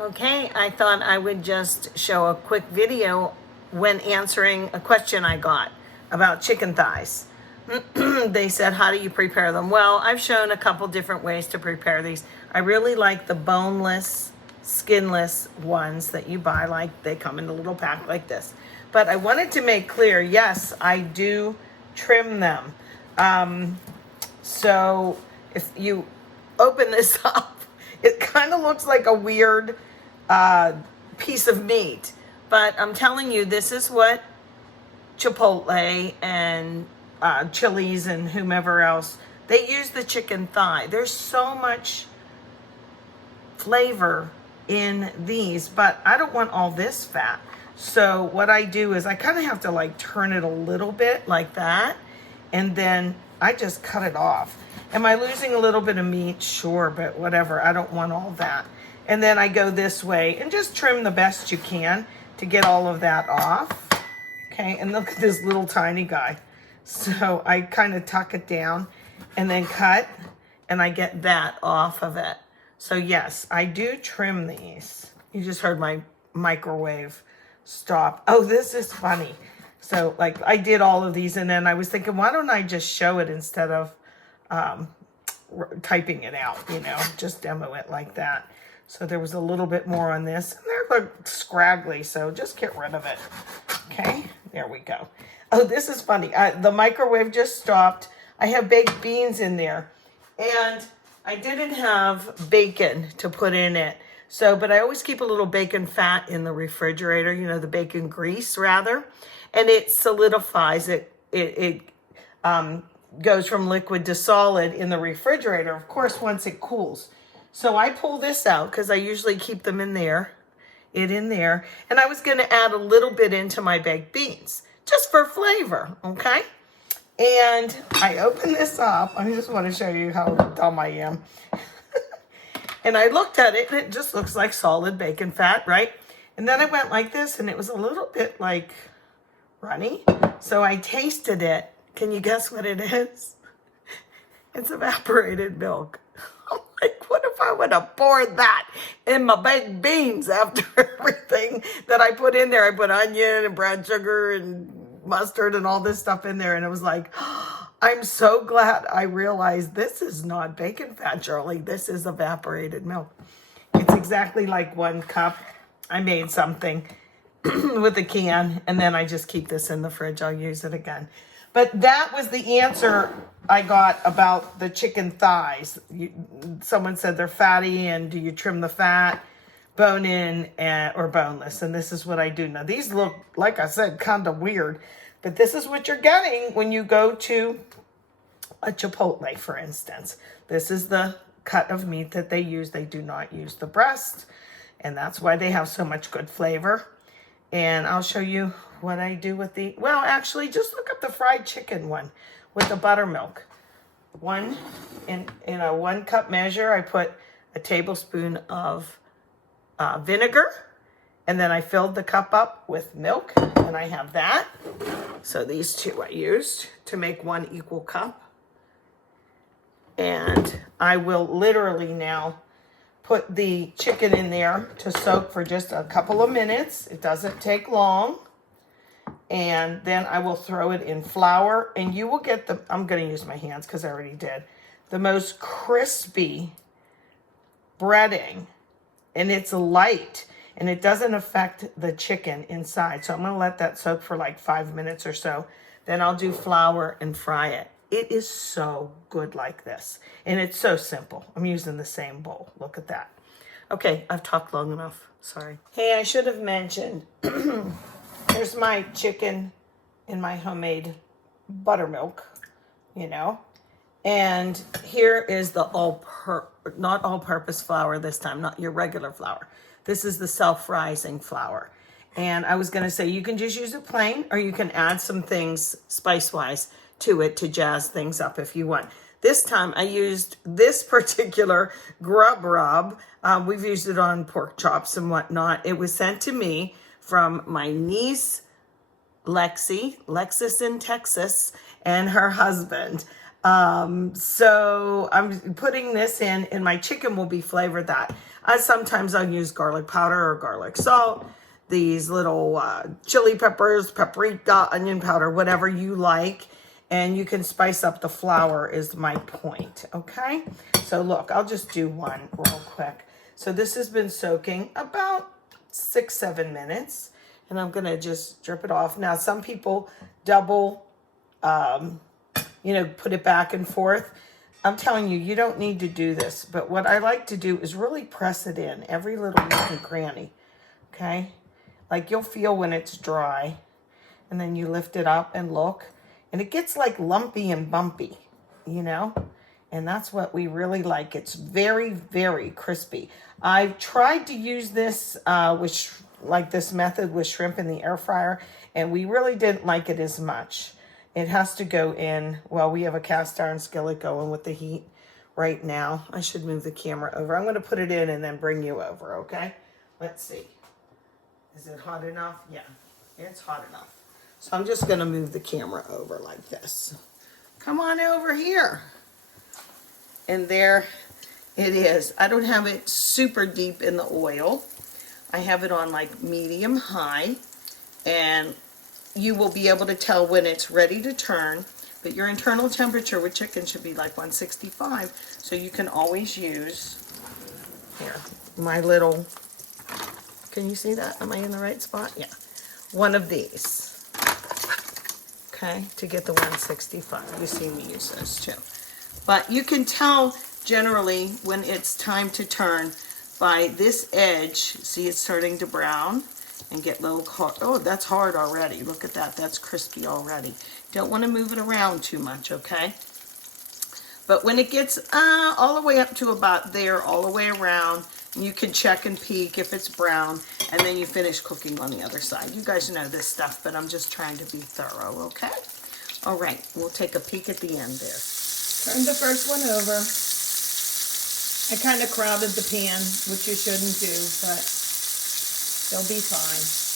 Okay, I thought I would just show a quick video when answering a question I got about chicken thighs. They said, how do you prepare them? Well, I've shown a couple different ways to prepare these. I really like the boneless, skinless ones that you buy, like they come in a little pack like this. But I wanted to make clear, yes, I do trim them. So if you open this up, it kind of looks like a weird piece of meat. But I'm telling you, this is what Chipotle and Chili's and whomever else, they use the chicken thigh. There's so much flavor in these, but I don't want all this fat. So what I do is I kind of have to like turn it a little bit like that, and then I just cut it off. Am I losing a little bit of meat? Sure, but whatever. I don't want all that. And then I go this way and just trim the best you can to get all of that off. Okay, and look at this little tiny guy. So I kind of tuck it down and then cut, and I get that off of it. So yes, I do trim these. You just heard my microwave stop. Oh, this is funny. So like I did all of these, and then I was thinking, why don't I just show it instead of typing it out, you know, just demo it like that. So there was a little bit more on this, and they're like scraggly, so just get rid of it. Okay, there we go. Oh, this is funny. The microwave just stopped. I have baked beans in there, and I didn't have bacon to put in it. So, but I always keep a little bacon fat in the refrigerator, you know, the bacon grease rather, and it solidifies it. It goes from liquid to solid in the refrigerator, of course, once it cools. So I pull this out because I usually keep them in there, and I was going to add a little bit into my baked beans just for flavor, okay? And I open this up. I just want to show you how dumb I am. And I looked at it, and it just looks like solid bacon fat, right? And then I went like this, and it was a little bit like runny. So I tasted it. Can you guess what it is? It's evaporated milk. I'm like, what if I would have poured that in my baked beans after everything that I put in there? I put onion and brown sugar and mustard and all this stuff in there. And it was like, I'm so glad I realized this is not bacon fat, Charlie. This is evaporated milk. It's exactly like 1 cup. I made something with a can, and then I just keep this in the fridge. I'll use it again. But that was the answer I got about the chicken thighs. Someone said they're fatty, and do you trim the fat, bone in or boneless? And this is what I do. Now, these look, like I said, kind of weird, but this is what you're getting when you go to a Chipotle, for instance. This is the cut of meat that they use. They do not use the breast, and that's why they have so much good flavor. And I'll show you what I do with the, well, actually, just look up the fried chicken one with the buttermilk. In a 1 cup measure, I put a tablespoon of vinegar, and then I filled the cup up with milk, and I have that. So these two I used to make 1 equal cup. And I will literally now put the chicken in there to soak for just a couple of minutes. It doesn't take long. And then I will throw it in flour, and you will get the, I'm going to use my hands because I already did, the most crispy breading, and it's light, and it doesn't affect the chicken inside. So I'm going to let that soak for like 5 minutes or so. Then I'll do flour and fry it. It is so good like this, and it's so simple. I'm using the same bowl. Look at that. Okay, I've talked long enough. Sorry. Hey, I should have mentioned, here's my chicken in my homemade buttermilk, you know, and here is the not all-purpose flour this time, not your regular flour. This is the self-rising flour. And I was going to say, you can just use it plain, or you can add some things spice-wise to it to jazz things up if you want. This time I used this particular grub rub. We've used it on pork chops and whatnot. It was sent to me from my niece, Lexus in Texas, and her husband. So I'm putting this in, and my chicken will be flavored that. Sometimes I'll use garlic powder or garlic salt, these little chili peppers, paprika, onion powder, whatever you like. And you can spice up the flour is my point, okay? So look, I'll just do one real quick. So this has been soaking about 6-7 minutes, and I'm gonna just drip it off. Now, some people double, put it back and forth. I'm telling you, you don't need to do this, but what I like to do is really press it in, every little nook and cranny, okay? Like you'll feel when it's dry, and then you lift it up and look, and it gets like lumpy and bumpy, and that's what we really like. It's very, very crispy. I've tried to use this this method with shrimp in the air fryer, and we really didn't like it as much. It has to go in. Well, we have a cast iron skillet going with the heat right now. I should move the camera over. I'm going to put it in and then bring you over, okay? Let's see. Is it hot enough? Yeah, it's hot enough. So I'm just going to move the camera over like this. Come on over here. And there it is. I don't have it super deep in the oil. I have it on like medium high, and you will be able to tell when it's ready to turn, but your internal temperature with chicken should be like 165, so you can always use, here, my little, can you see that? Am I in the right spot? Yeah. One of these. Okay, to get the 165. You see me use those too. But you can tell generally when it's time to turn by this edge. See, it's starting to brown and get little hard. Oh, that's hard already. Look at that. That's crispy already. Don't want to move it around too much, okay? But when it gets all the way up to about there, all the way around, you can check and peek if it's brown, and then you finish cooking on the other side. You guys know this stuff, but I'm just trying to be thorough, okay? All right, we'll take a peek at the end there. Turn the first one over. I kind of crowded the pan, which you shouldn't do, but they'll be fine.